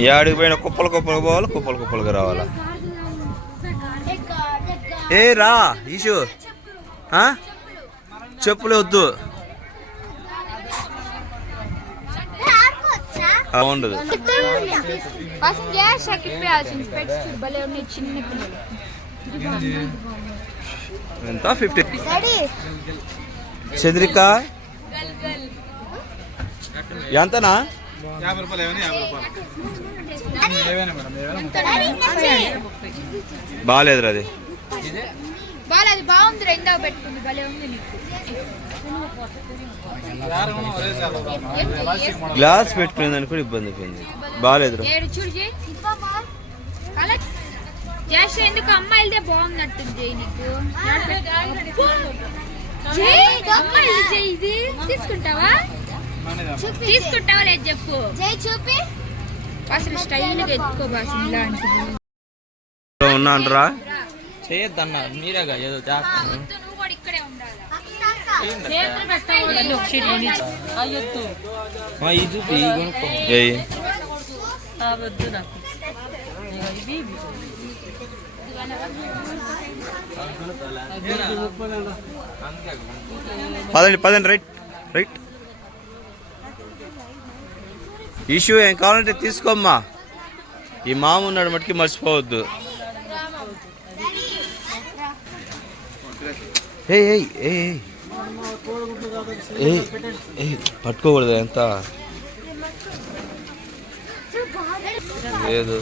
ఈ ఆడికి పోయిన కుప్పలు కుప్పలు పోవాలి కుప్పలు కుప్పలుగా రావాలా? ఏ రా ఈషు? చెప్పులు వద్దు. పిల్లలు ఎంత? ఫిఫ్టీ. చంద్రిక? ఎంతనా యాభై రూపాయలు ఏమైనా యాభై రూపాయలు. బాగాలేదురా అది. బాగా అది బాగుంది రెండవ పెట్టుకుంది భలే ఉంది నీకు. గ్లాస్ పెట్టుకునేదానికి కూడా ఇబ్బంది కలర్ జస్ట్ ఎందుకు అమ్మాయిలదే బాగున్నట్టుంది జై నీకు? జై అమ్మాయిలు జై ఇది. తీసుకుంటావా? తీసుకుంటావా లేదు చెప్పు. జై చూపి. అసలు స్టైల్గా ఎత్తుకో బాస్ ఉన్నా అంటారా. చేయొద్దన్న మీరేగా ఏదో చేస్తాను పదండి పదండి రైట్ రైట్. ఇష్యూ ఏం కావాలంటే తీసుకోమ్మా. ఈ మామ ఉన్నాడు మట్టుకి మర్చిపోవద్దు. ఏయ్ ఏయ్ ఏయ్ ఏయ్. ఏయ్ పట్టుకోకూడదు ఎంత? లేదు.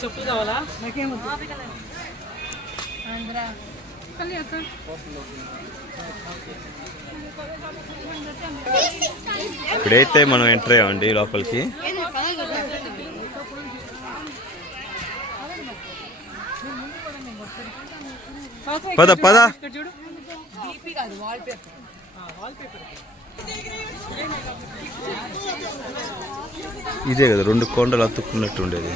చెప్పులు కావాలా ఇప్పుడైతే మనం ఎంటర్ అయ్యామండి లోపలికి. పద పద. ఇదే కదా రెండు కొండలు అతుక్కున్నట్టు ఉండేది.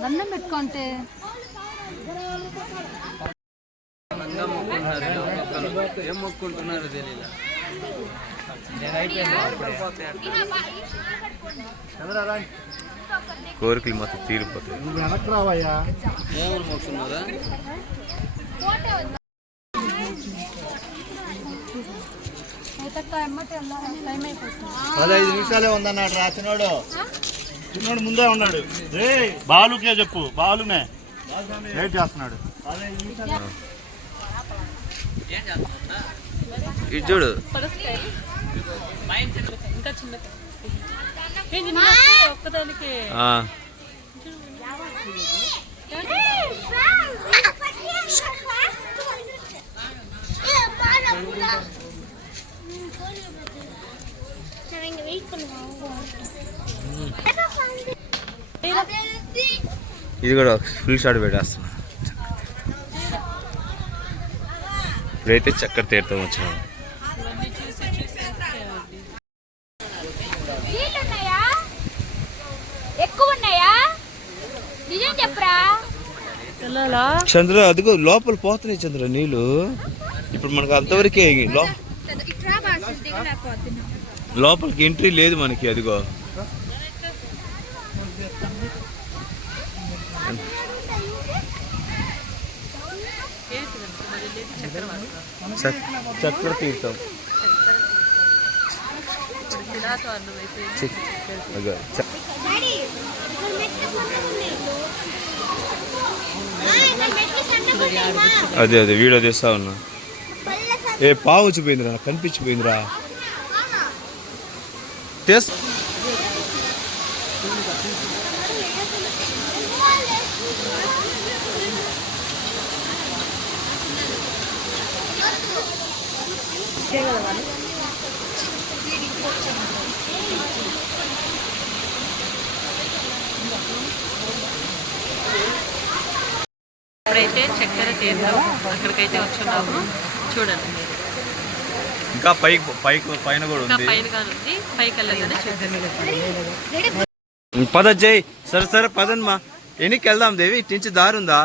దండం పెట్టుకుంటే ఏం మొక్కుంటున్నారో తెలియదు. కోరికలు మొత్తం తీరిపోతాయి. వెనక్కి రావయ్యా. పదహైదు నిమిషాలే ఉందన్నాడు రా చిన్నోడు. చిన్నోడు ముందే ఉన్నాడు. రే బాలుకే చెప్పు. బాలునే. వెయిట్ చేస్తున్నాడు. చూడు ఇంకా చిన్న ఒక్కదానికి చూడు. ఇది కూడా ఫుల్ షాట్ పెట్టేస్తున్నా. ఇప్పుడైతే చక్కెర తీర్థం వచ్చినాము ఎక్కువ ఉన్నాయా నిజం చెప్పరా. చంద్ర అదిగో లోపల పోతున్నాయి చంద్ర నీళ్ళు. ఇప్పుడు మనకు అంతవరకే లోపలికి ఎంట్రీ లేదు మనకి అదిగో. చక్- చక్కెర తీర్థం అదిగో, చ- అదే అదే వీడియో తీస్తా ఉన్నా. ఏ పావు వచ్చిపోయిందిరా కనిపించిపోయిందిరా. తెస్ ఏందో అక్కడికైతే వచ్చున్నాము. చూడండి మీరు. ఇంకా పైకి పైకి పైన కూడా ఉంది. పైన కానీ ఉంది. పైకి వెళ్ళగానే చూపిస్తాను పద జై. సరే సరే పదమ్మా ఎన్నికి వెళ్దాం దేవి? ఇటు నుంచి దారి ఉందా?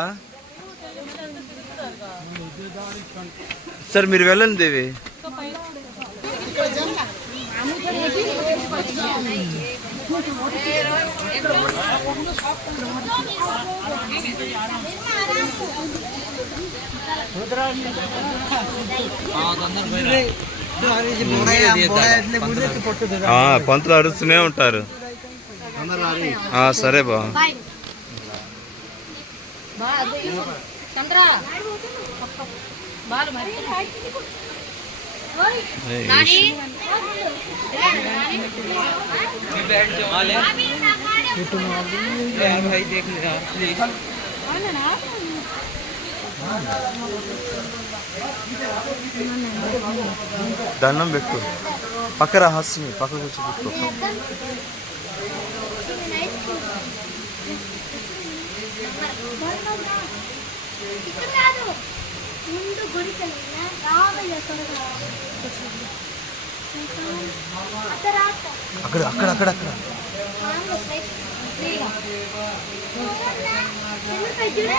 సరే మీరు వెళ్ళండి దేవి. పంతులు అరుస్తూనే ఉంటారు. సరే బా. ఏయ్, దండం పెట్టు. పక్కన హాస్ని పక్క కూర్చో. పెట్టుకో ఇక్కడ ముందు గుడికి రావాలి అక్కడ అక్కడ అక్కడ అక్కడ. రెడ్డిది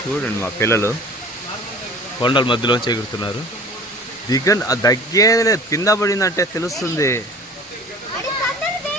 చూడండి మా పిల్లలు కొండల మధ్యలో ఎగురుతున్నారు దిగ ఆ దగ్గేది కింద పడిందంటే తెలుస్తుంది అది తొందరది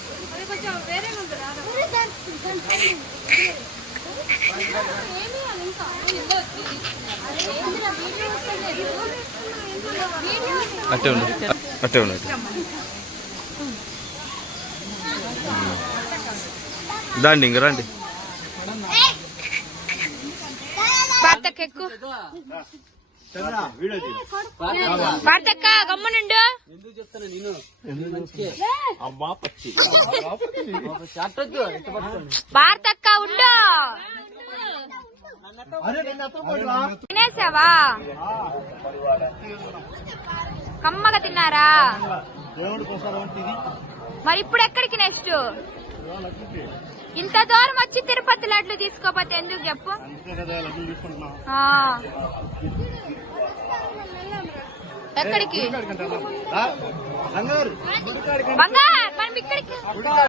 అట్టే ఉండు. అట్టే ఉండు. దాండి ఇంక రండి. పార్తక్క ఎక్కు పార్తక్క గమ్మునుండు పార్తక్క ఉండు. తినేసావా? కమ్మగా తిన్నారా? మరి ఇప్పుడు ఎక్కడికి నెక్స్ట్ ఇంత దూరం వచ్చి తిరుపతి లడ్లు తీసుకోపోతే ఎందుకు చెప్పు? ఎక్కడికి రా, రంగారు బంగారు మనం ఇక్కడికి